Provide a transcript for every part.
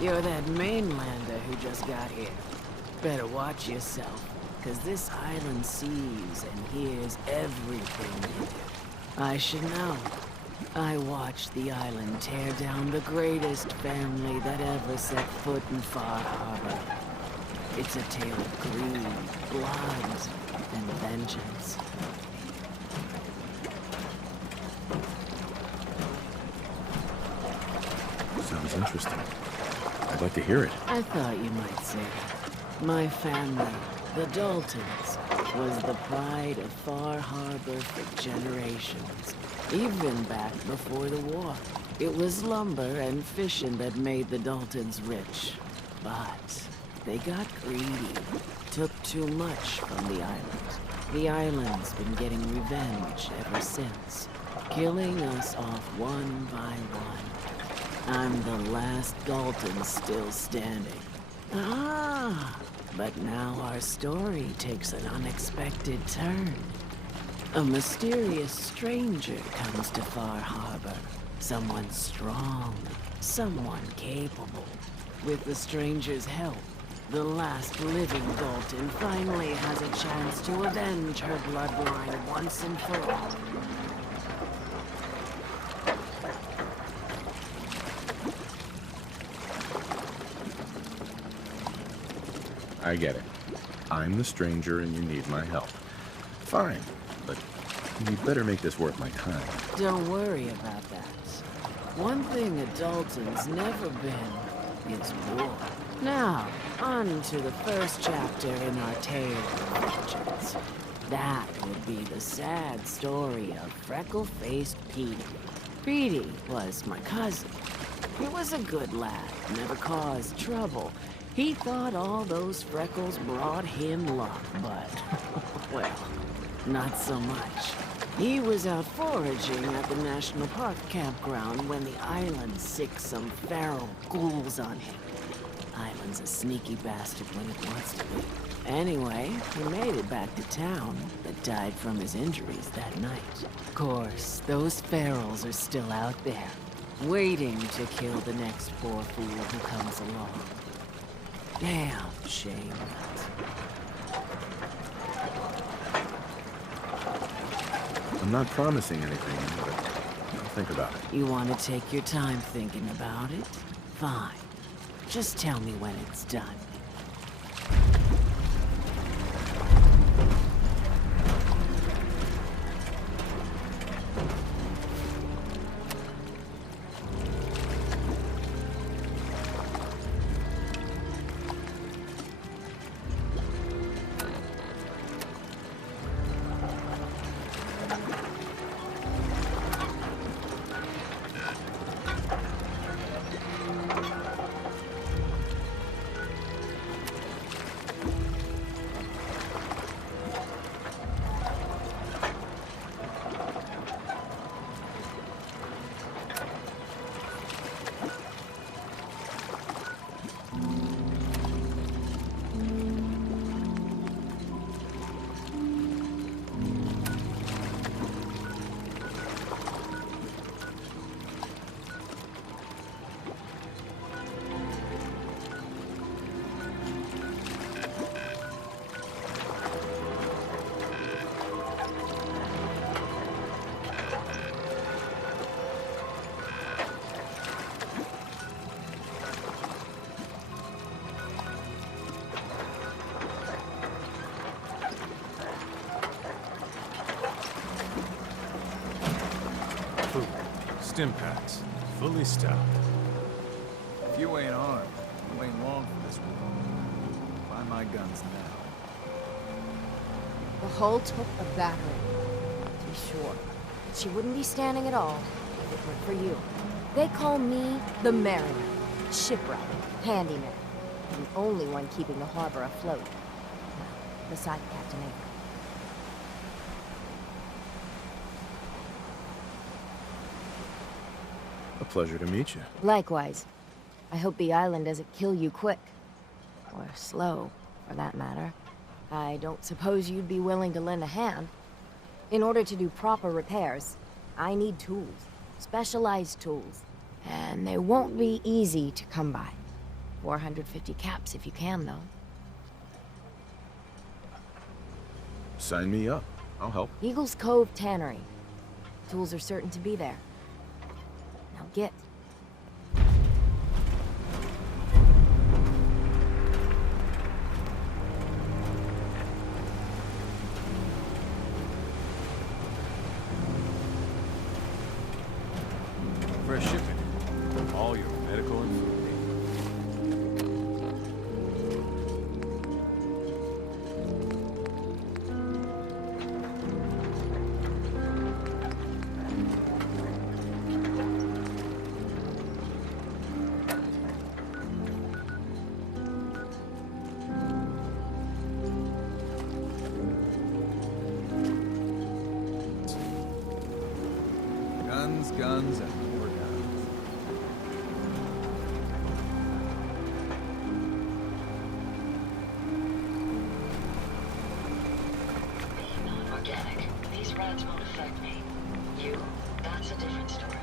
You're that mainlander who just got here. Better watch yourself, cause this island sees and hears everything you do. I should know. I watched the island tear down the greatest family that ever set foot in Far Harbor. It's a tale of greed, blood, and vengeance. Sounds interesting. I'd like to hear it. I thought you might say that. My family, the Daltons, was the pride of Far Harbor for generations. Even back before the war. It was lumber and fishing that made the Daltons rich. But they got greedy. Took too much from the island. The island's been getting revenge ever since. Killing us off one by one. I'm the last Dalton still standing. Ah, but now our story takes an unexpected turn. A mysterious stranger comes to Far Harbor. Someone strong, someone capable. With the stranger's help, the last living Dalton finally has a chance to avenge her bloodline once and for all. I get it. I'm the stranger and you need my help. Fine, but you better make this worth my time. Don't worry about that. One thing a Dalton's never been is war. Now, on to the first chapter in our tale of vengeance. That would be the sad story of freckle-faced Petey. Petey was my cousin. He was a good lad, never caused trouble. He thought all those freckles brought him luck, but, well, not so much. He was out foraging at the National Park campground when the island sicked some feral ghouls on him. Island's a sneaky bastard when it wants to be. Anyway, he made it back to town, but died from his injuries that night. Of course, those ferals are still out there, waiting to kill the next poor fool who comes along. Damn shame. I'm not promising anything, but I'll think about it. You want to take your time thinking about it? Fine. Just tell me when it's done. Stim packs, fully stocked. If you ain't armed, you ain't long for this world. Buy my guns now. The hull took a battering, to be sure. But she wouldn't be standing at all if it weren't for you. They call me the Mariner, shipwright, handyman, and the only one keeping the harbor afloat. Well, beside Captain Avery. A pleasure to meet you. Likewise. I hope the island doesn't kill you quick. Or slow, for that matter. I don't suppose you'd be willing to lend a hand. In order to do proper repairs, I need tools. Specialized tools. And they won't be easy to come by. 450 caps if you can, though. Sign me up. I'll help. Eagles Cove Tannery. Tools are certain to be there. Now get. Fresh shipping. All your medical and food needs. Guns, guns, and more guns. Being non-organic, these rats won't affect me. You, that's a different story.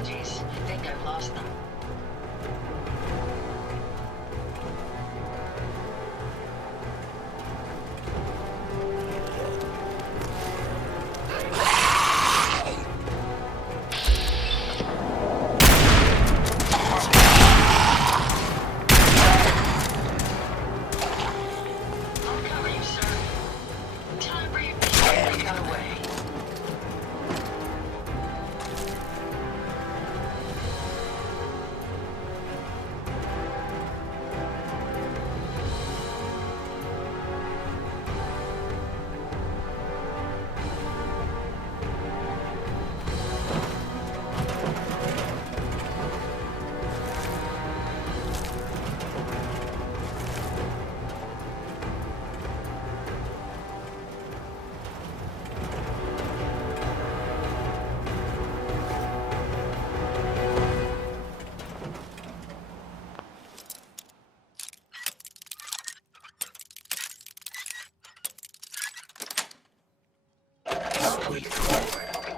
Apologies. I think I've lost them. I'll cover you, sir. Time for you to cut away.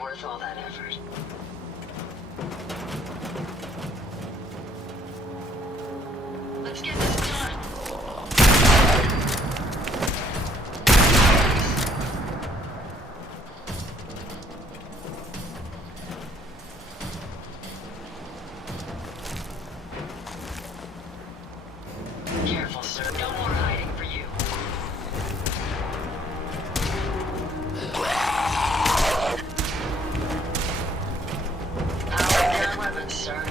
Worth all that effort. Let's get this done. Careful, sir. No more hiding for you. Power their weapons, sir.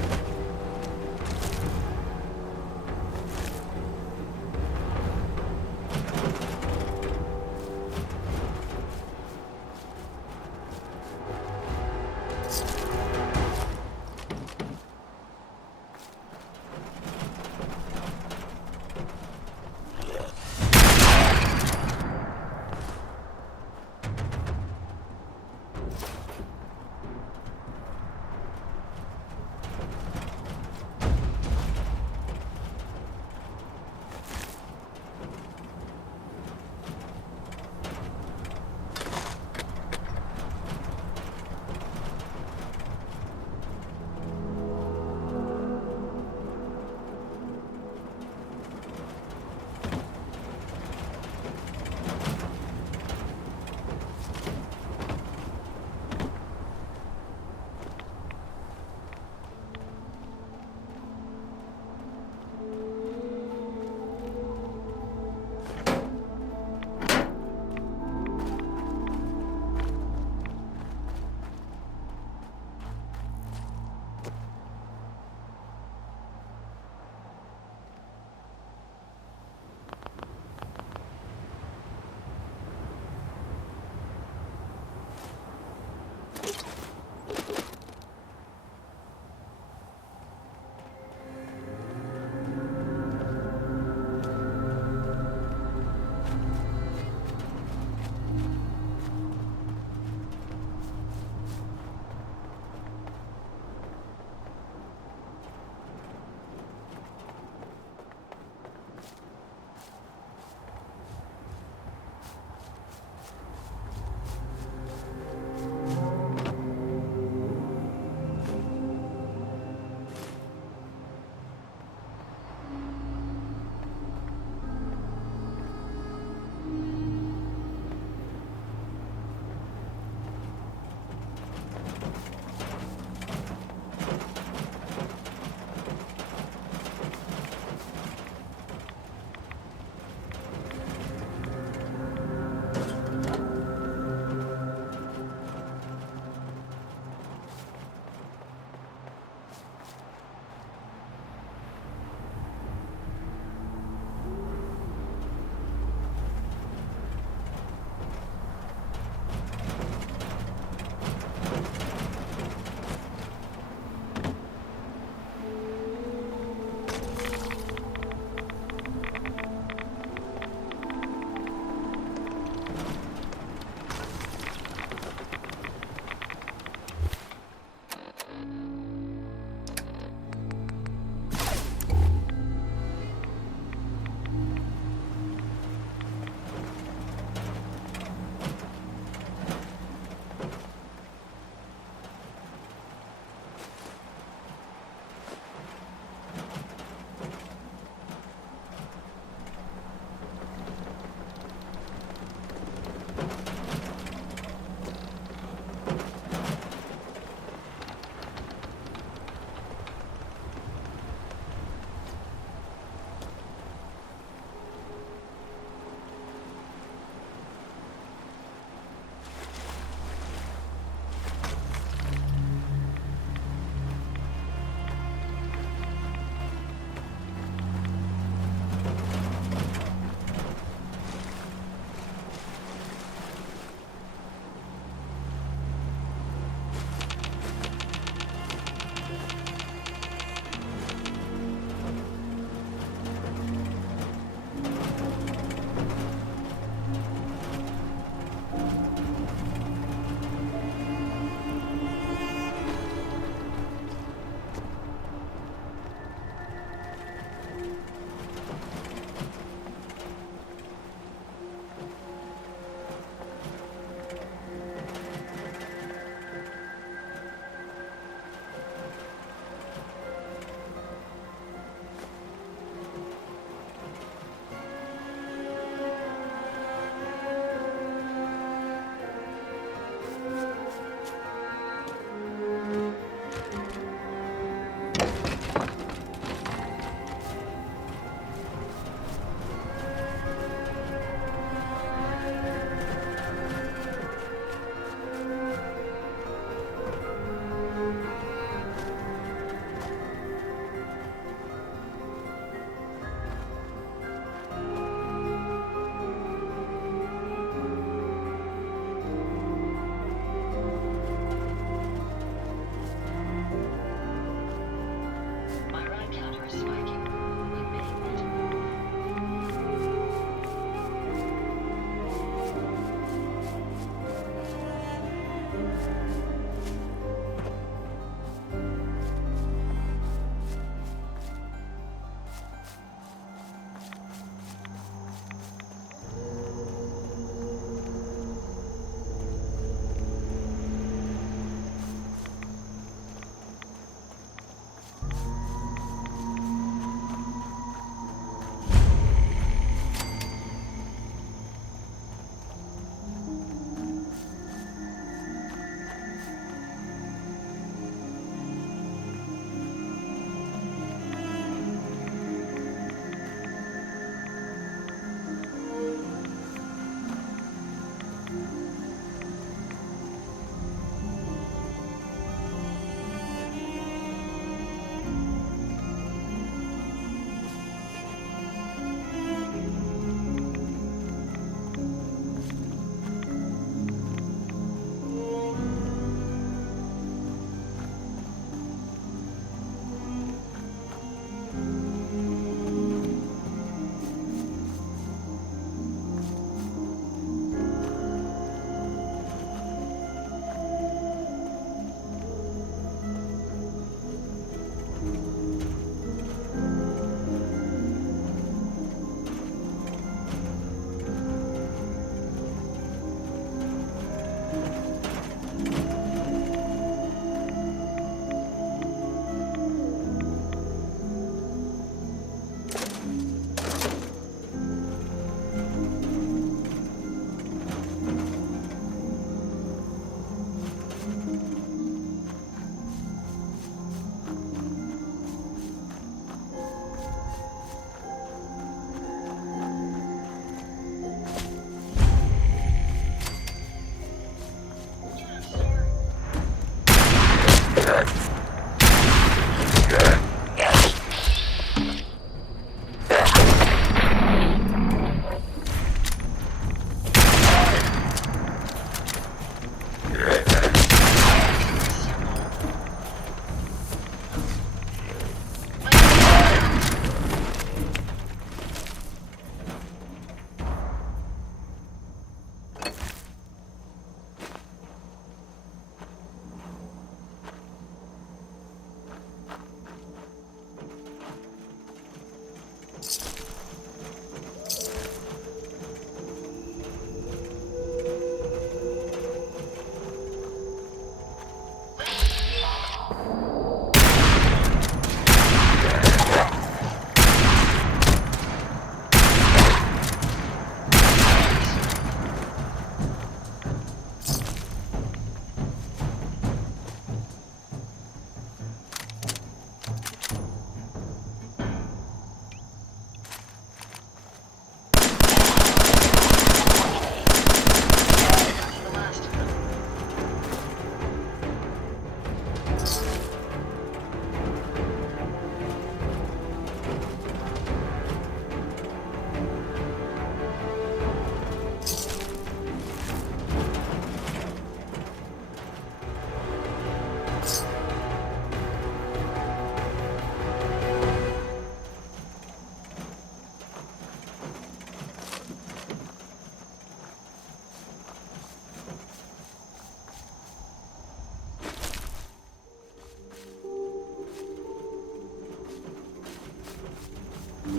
We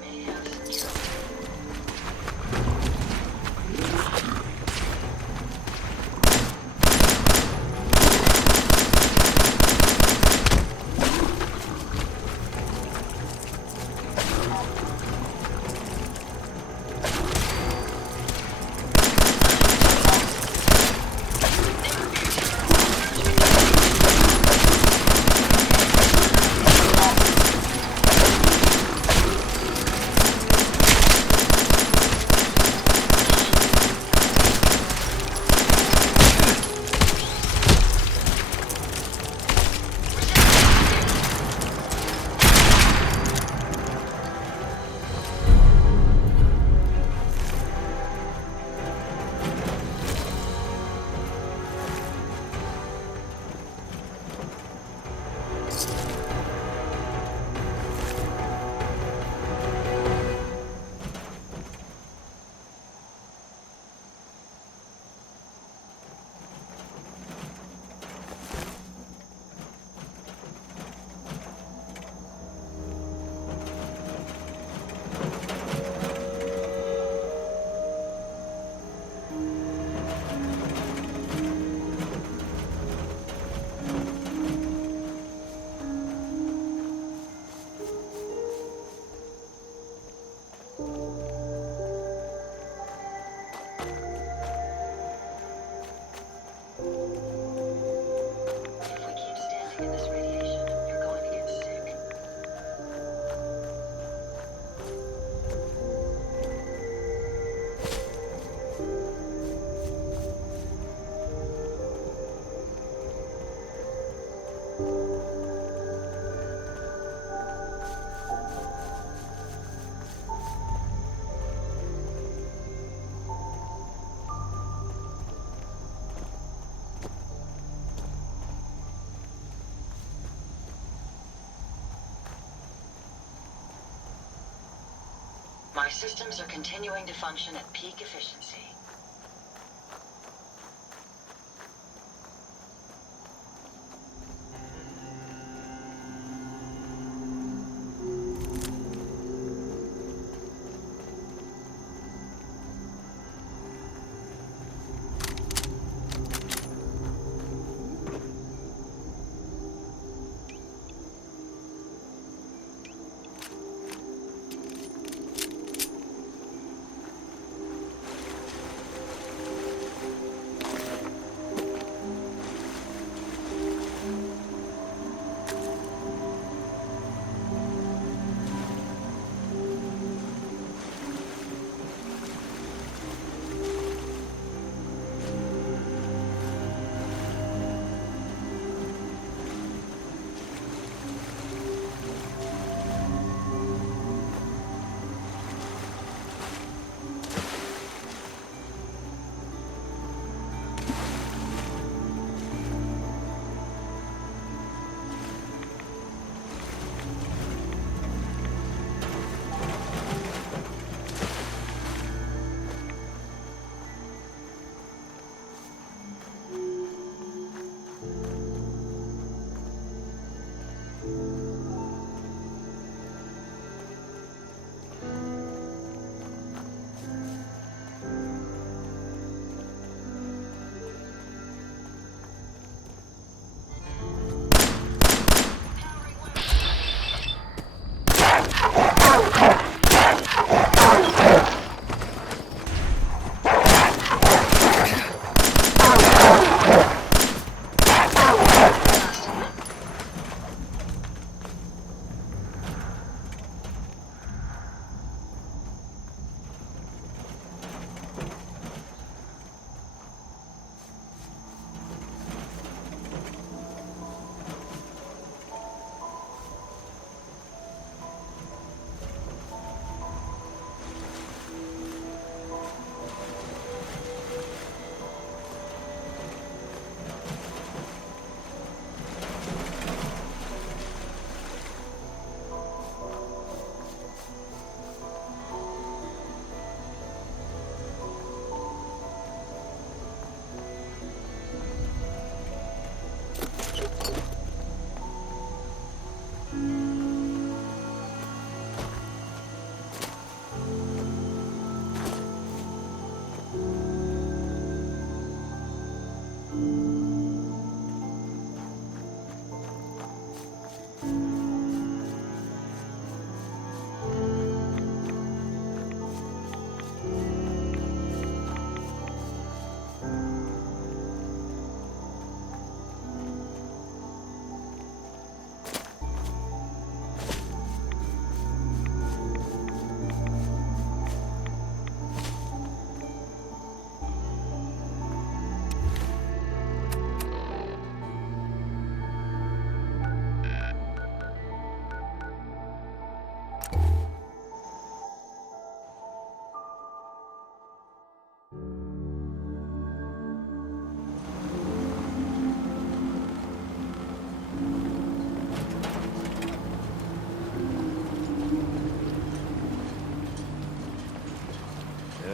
may have some trouble. If we keep standing in this radiation, you're going to get sick. My systems are continuing to function at peak efficiency.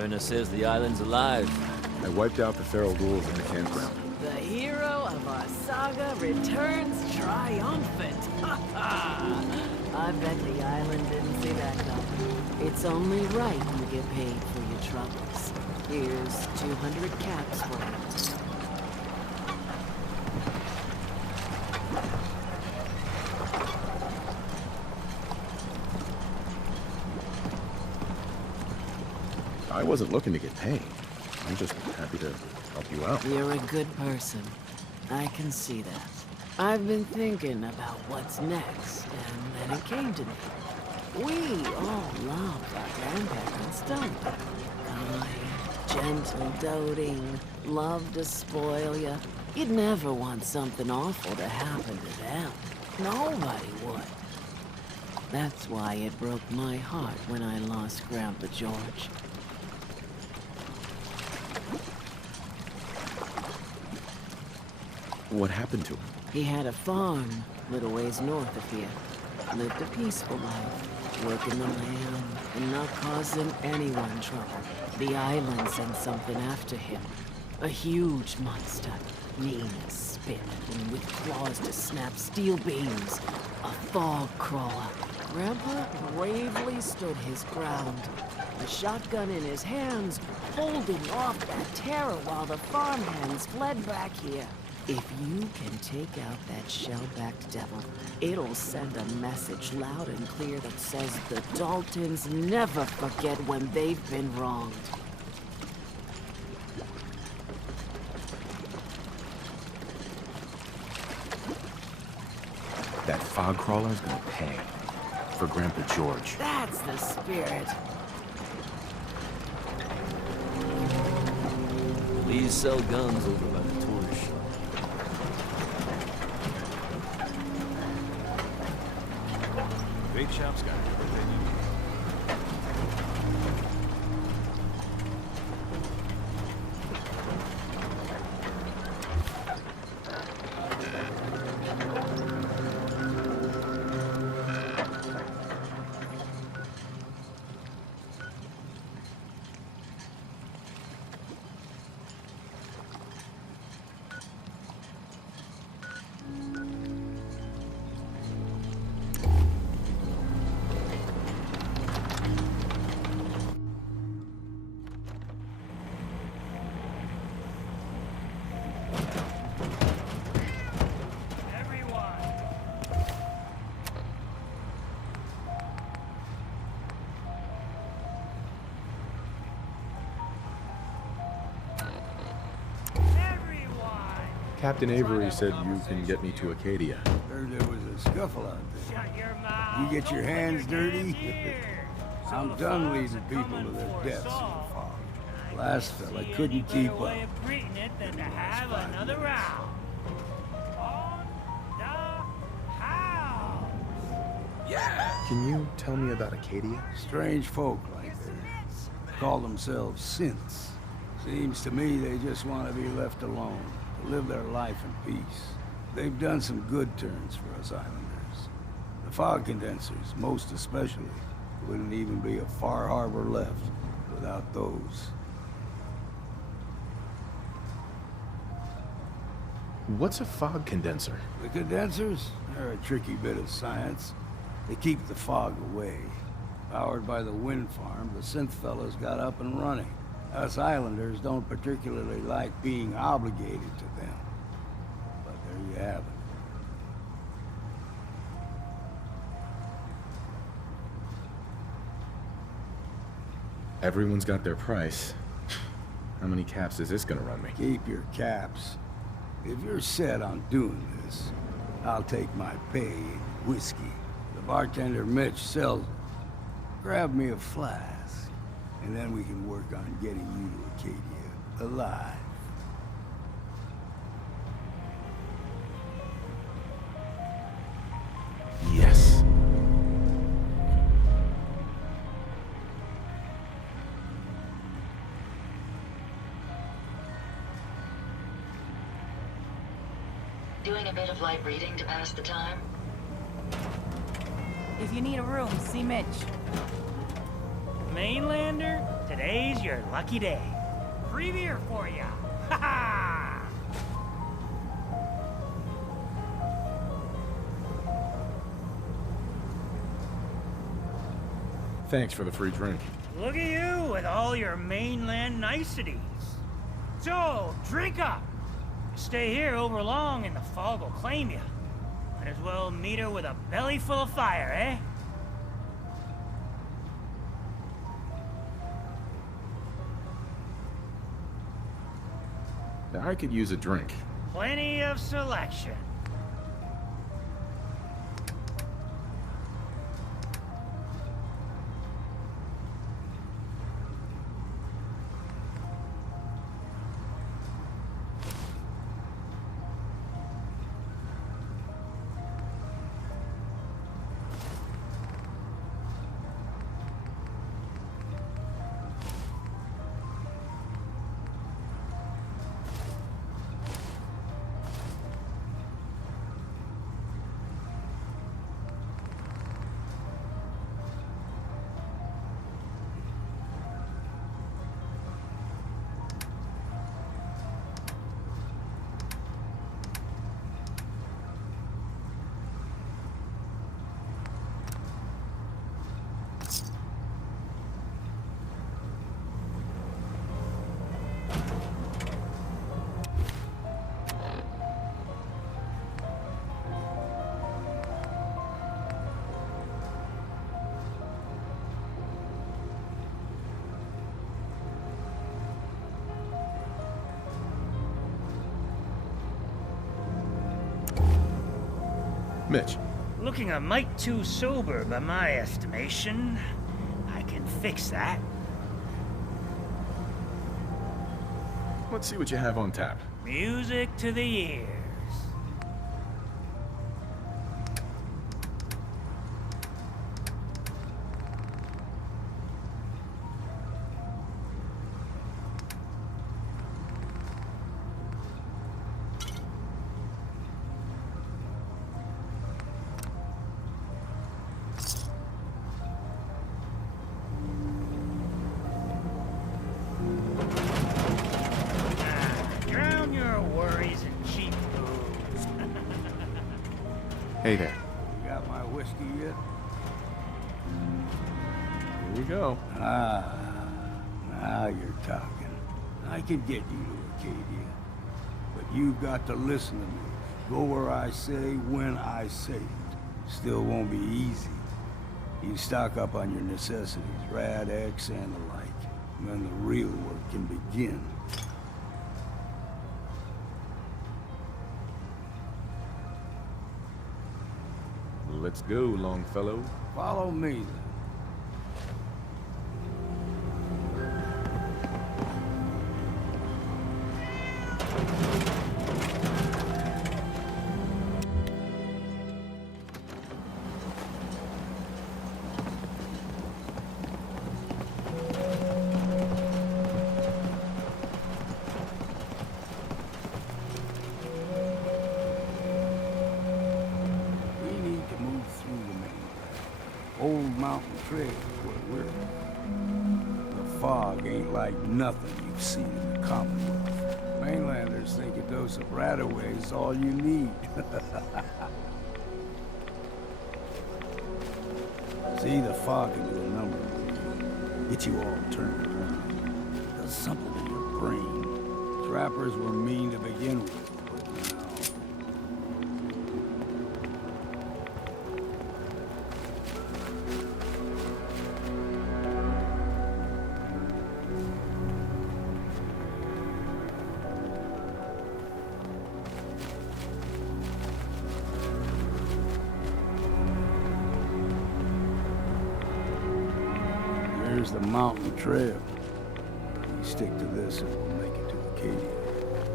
Mariner says the island's alive. I wiped out the feral ghouls in the campground. The hero of our saga returns triumphant. Ha ha! I bet the island didn't see that coming. It's only right you get paid for your troubles. Here's 200 caps for you. I wasn't looking to get paid. I'm just happy to help you out. You're a good person. I can see that. I've been thinking about what's next, and then it came to me. We all loved our grandparents, don't we? Kind, gentle, doting, love to spoil you. You'd never want something awful to happen to them. Nobody would. That's why it broke my heart when I lost Grandpa George. What happened to him? He had a farm, little ways north of here. Lived a peaceful life, working the land and not causing anyone trouble. The island sent something after him. A huge monster, mean as spit, and with claws to snap steel beams. A fog crawler. Grandpa bravely stood his ground, a shotgun in his hands, holding off that terror while the farmhands fled back here. If you can take out that shell-backed devil, it'll send a message loud and clear that says the Daltons never forget when they've been wronged. That fog crawler's gonna pay. For Grandpa George. That's the spirit. Please sell guns over by the torch. Bait shop's got everything you need. Captain Avery said you can get me to Acadia. Heard there was a scuffle out there. You get your hands dirty? I'm done leading people to their deaths in the fog. Last fella couldn't keep up. Can you tell me about Acadia? Strange folk like they call themselves synths. Seems to me they just want to be left alone, to live their life in peace. They've done some good turns for us islanders. The fog condensers, most especially, wouldn't even be a Far Harbor left without those. What's a fog condenser? The condensers are a tricky bit of science. They keep the fog away. Powered by the wind farm, the synth fellas got up and running. Us islanders don't particularly like being obligated to them. But there you have it. Everyone's got their price. How many caps is this gonna run me? Keep your caps. If you're set on doing this, I'll take my pay in whiskey. The bartender Mitch sells it. Grab me a flask, and then we can work on getting you to Acadia alive. Yes. Doing a bit of light reading to pass the time? If you need a room, see Mitch. Mainlander, today's your lucky day. Free beer for ya. Ha ha! Thanks for the free drink. Look at you with all your mainland niceties. So, drink up. Stay here over long and the fog will claim you. Might as well meet her with a belly full of fire, eh? I could use a drink. Plenty of selection. Mitch. Looking a mite too sober by my estimation. I can fix that. Let's see what you have on tap. Music to the ears. Drown your worries in cheap booze. Hey there. You got my whiskey yet? Here we go. Ah, now you're talking. I can get you to Acadia. But you've got to listen to me. Go where I say, when I say it. Still won't be easy. You stock up on your necessities, Rad X and the like. And then the real work can begin. Let's go, Longfellow. Follow me, then. We need to move through the mainland. Old Mountain Trail is where we're. The fog ain't like nothing you've seen in the Commonwealth. Mainlanders think a dose of Radaway is all you need. See, the fog can do a number on you. Get you all turned around. Does something in your brain. Trappers were mean to begin with, but now... Here's the mountain trail. We stick to this and we'll make it to Acadia.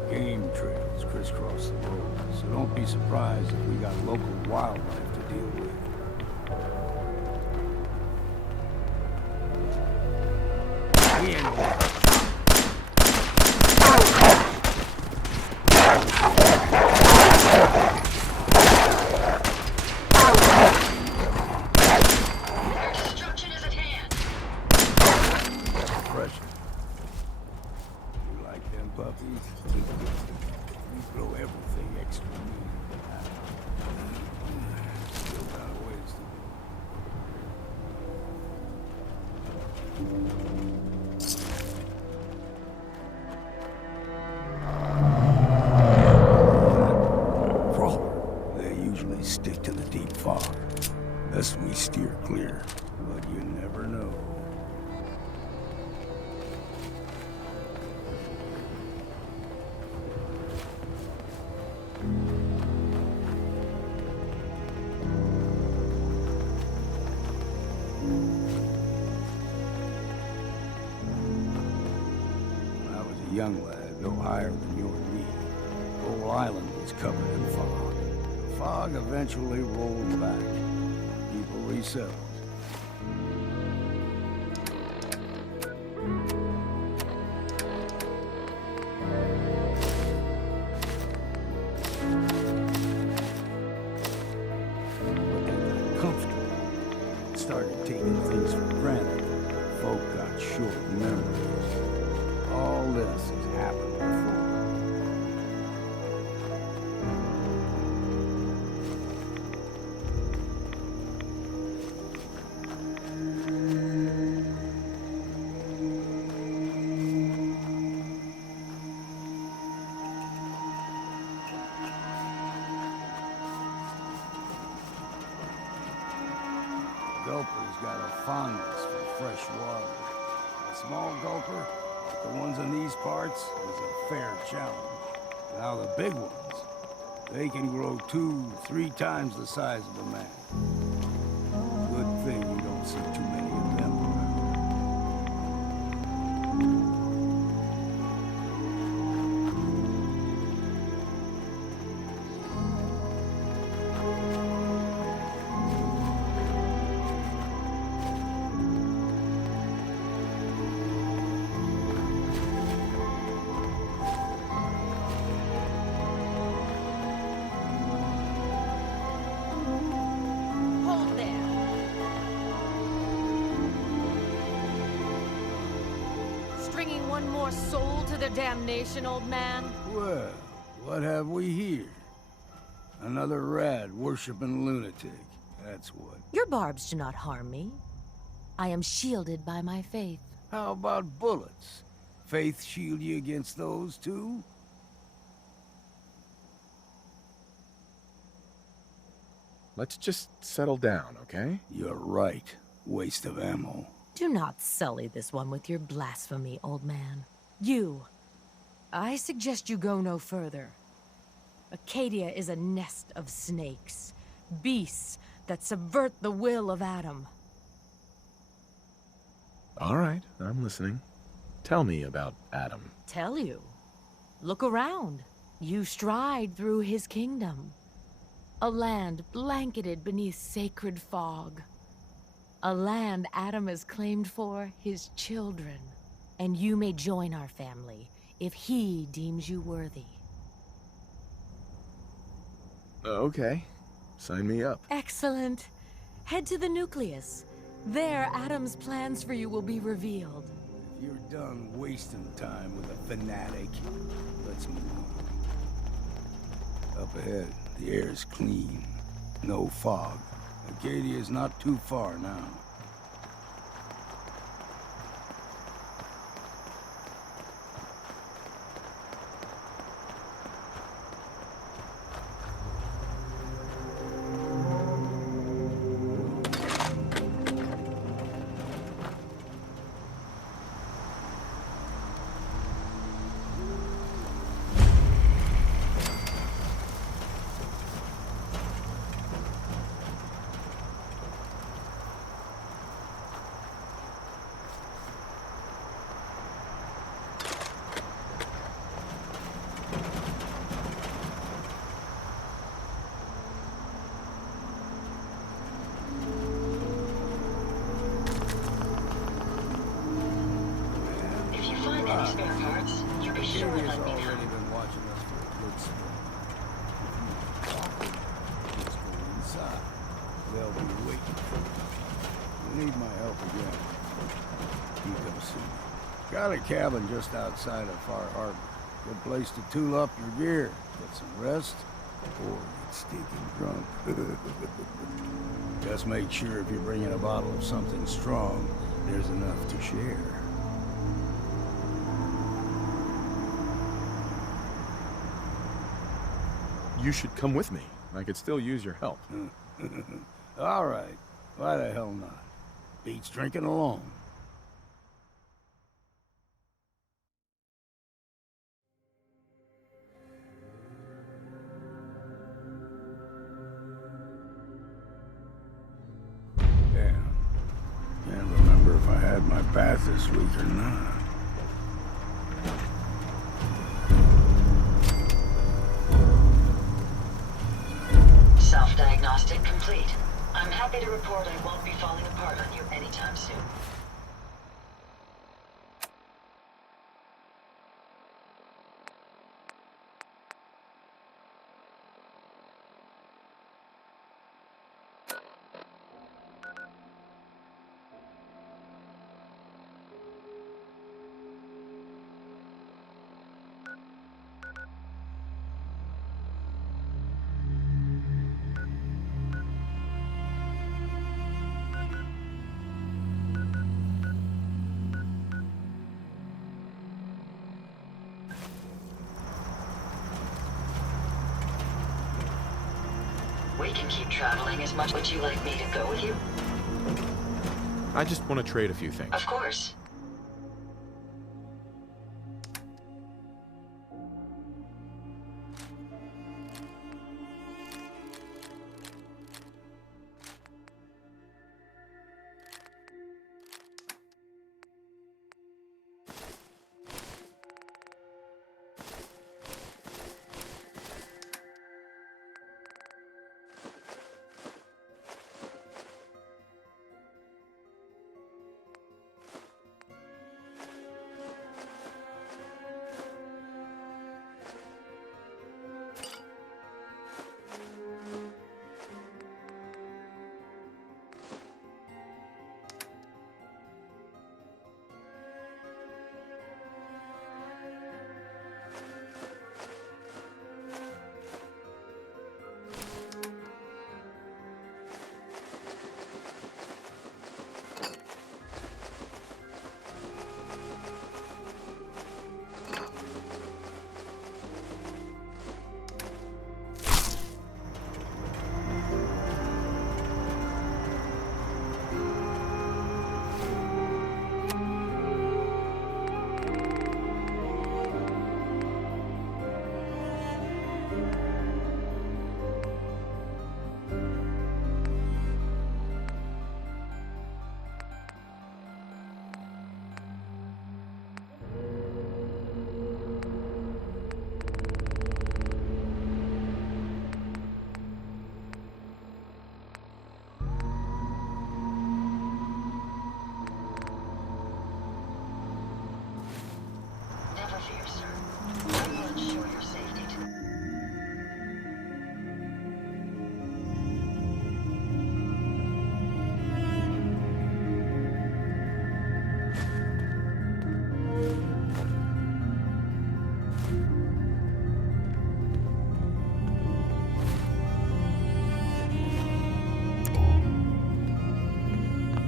Game trails crisscross the road, so don't be surprised if we got local wildlife to deal with. Destruction is at hand. We throw everything extra mean. Still got a ways to go. Crawler. They usually stick to the deep fog. Best we steer clear, but you never know. When I was a young lad, no higher than you and me, the whole island was covered in fog. The fog eventually rolled back. People resettled. But they got comfortable. Started taking things for granted. Folk got short memories. All this has happened before. Gulper's got a fondness for fresh water. A small gulper, like the ones in these parts, is a fair challenge. Now the big ones, they can grow 2-3 times the size of a man. Good thing you don't see too many of them around. Hold there. Stringing one more soul to their damnation, old man? Well, what have we here? Another rad worshipping lunatic. That's what. Your barbs do not harm me. I am shielded by my faith. How about bullets? Faith shield you against those too? Let's just settle down, okay? You're right. Waste of ammo. Do not sully this one with your blasphemy, old man. You. I suggest you go no further. Acadia is a nest of snakes. Beasts that subvert the will of Adam. All right, I'm listening. Tell me about Adam. Tell you. Look around. You stride through his kingdom. A land blanketed beneath sacred fog. A land Adam has claimed for his children. And you may join our family if he deems you worthy. Okay, sign me up. Excellent. Head to the nucleus. There, Adam's plans for you will be revealed. If you're done wasting time with a fanatic, let's move on. Up ahead, the air's clean. No fog. Acadia's not too far now. If you find any spare parts, you be sure to Acadia's let me know. already been watching us for a good spell. Let's go inside. They'll be waiting. You need my help again. You come see me. Got a cabin just outside of Far Harbor. Good place to tool up your gear, get some rest, or get stinking drunk. Just make sure if you're bringing a bottle of something strong, there's enough to share. You should come with me. I could still use your help. All right. Why the hell not? Beats drinking alone. Damn. Can't remember if I had my bath this week or not. Self-diagnostic complete. I'm happy to report I won't be falling apart on you anytime soon. We can keep traveling as much. Would you like me to go with you? I just want to trade a few things. Of course. Never fear, sir. I will ensure your safety to...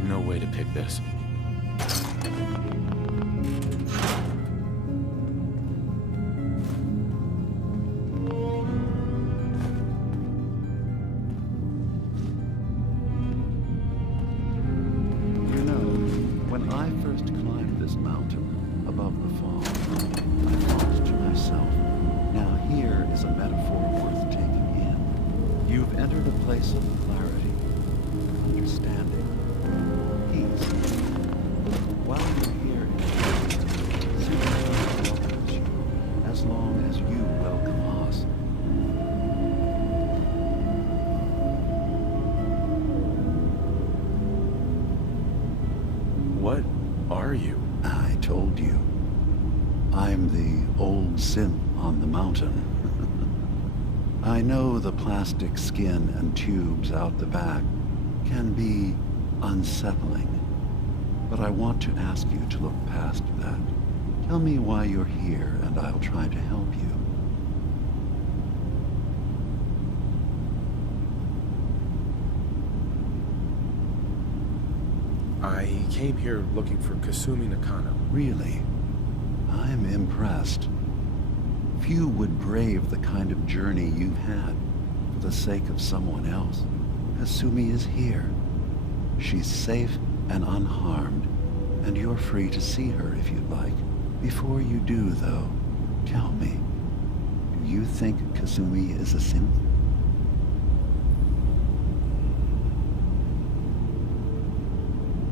No way to pick this. What are you? I told you. I'm the old simp on the mountain. I know the plastic skin and tubes out the back can be unsettling, but I want to ask you to look past that. Tell me why you're here, and I'll try to help you. I came here looking for Kasumi Nakano. Really? I'm impressed. Few would brave the kind of journey you've had for the sake of someone else. Kasumi is here. She's safe and unharmed, and you're free to see her if you'd like. Before you do, though, tell me, do you think Kasumi is a synth?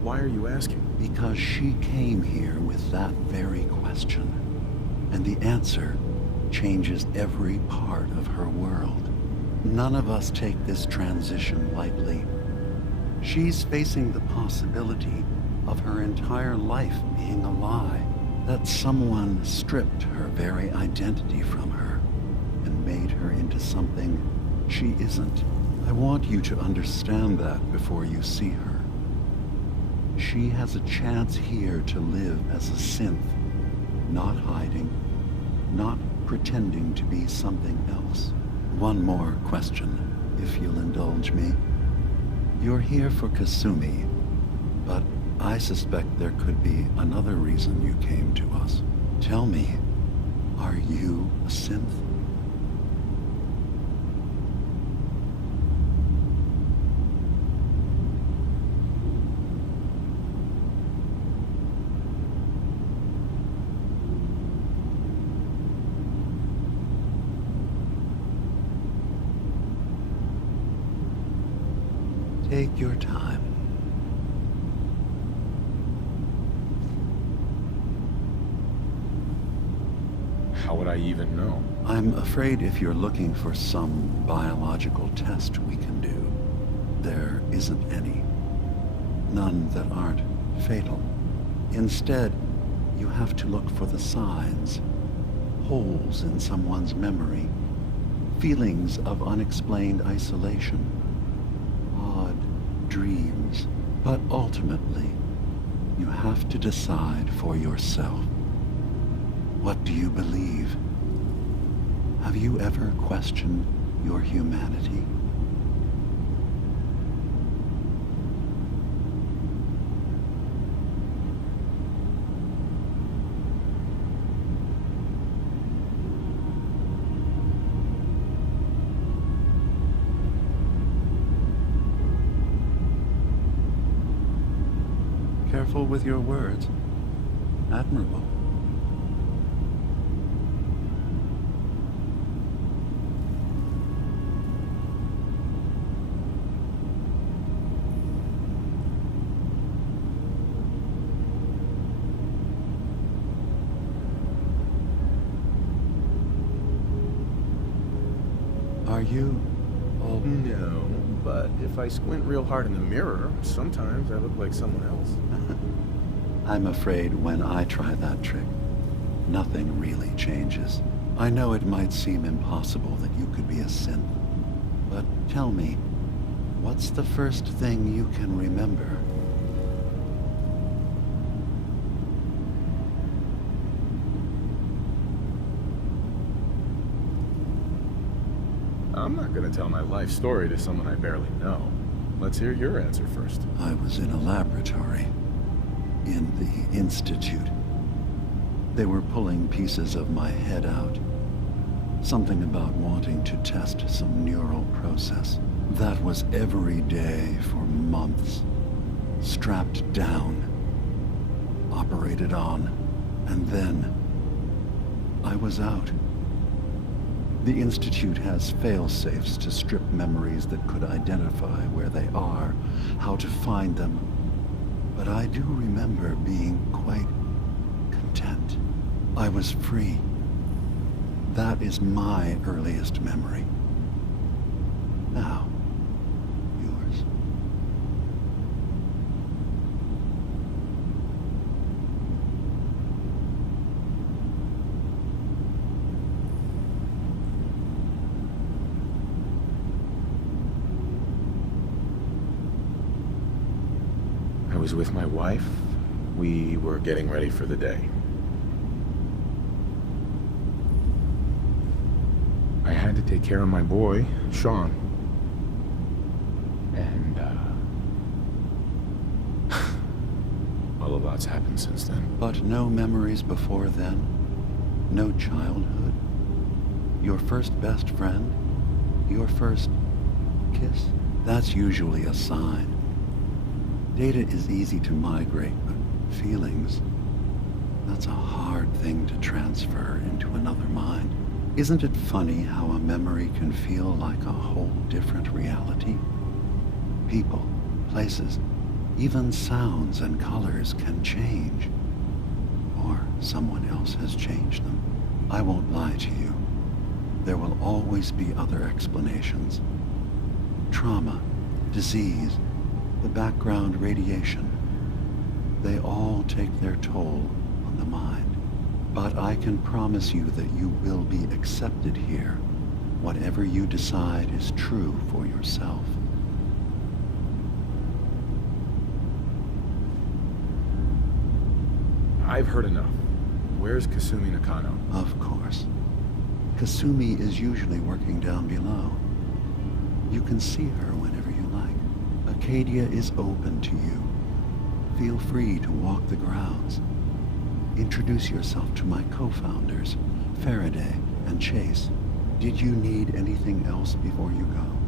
Why are you asking? Because she came here with that very question, and the answer changes every part of her world. None of us take this transition lightly. She's facing the possibility of her entire life being a lie, that someone stripped her very identity from her and made her into something she isn't. I want you to understand that before you see her. She has a chance here to live as a synth, not hiding, not pretending to be something else. One more question, if you'll indulge me. You're here for Kasumi, but I suspect there could be another reason you came to us. Tell me, are you a synth? Take your time. How would I even know? I'm afraid if you're looking for some biological test we can do, there isn't any. None that aren't fatal. Instead, you have to look for the signs, holes in someone's memory, feelings of unexplained isolation, odd dreams. But ultimately, you have to decide for yourself. What do you believe? Have you ever questioned your humanity? Careful with your words. Admirable. Are you all... No, but if I squint real hard in the mirror, sometimes I look like someone else. I'm afraid when I try that trick, nothing really changes. I know it might seem impossible that you could be a synth, but tell me, what's the first thing you can remember? I'm not gonna tell my life story to someone I barely know. Let's hear your answer first. I was in a laboratory, in the Institute. They were pulling pieces of my head out. Something about wanting to test some neural process. That was every day for months. Strapped down, operated on, and then I was out. The Institute has fail-safes to strip memories that could identify where they are, how to find them. But I do remember being quite content. I was free. That is my earliest memory. Now, yours. I was with my wife. We were getting ready for the day. take care of my boy, Sean. And, well, a lot's happened since then. But no memories before then? No childhood? Your first best friend? Your first kiss? That's usually a sign. Data is easy to migrate, but feelings, that's a hard thing to transfer into another mind. Isn't it funny how a memory can feel like a whole different reality? People, places, even sounds and colors can change. Or someone else has changed them. I won't lie to you. There will always be other explanations. Trauma, disease, the background radiation. They all take their toll on the mind. But I can promise you that you will be accepted here, whatever you decide is true for yourself. I've heard enough. Where's Kasumi Nakano? Of course. Kasumi is usually working down below. You can see her whenever you like. Acadia is open to you. Feel free to walk the grounds. Introduce yourself to my co-founders, Faraday and Chase. Did you need anything else before you go?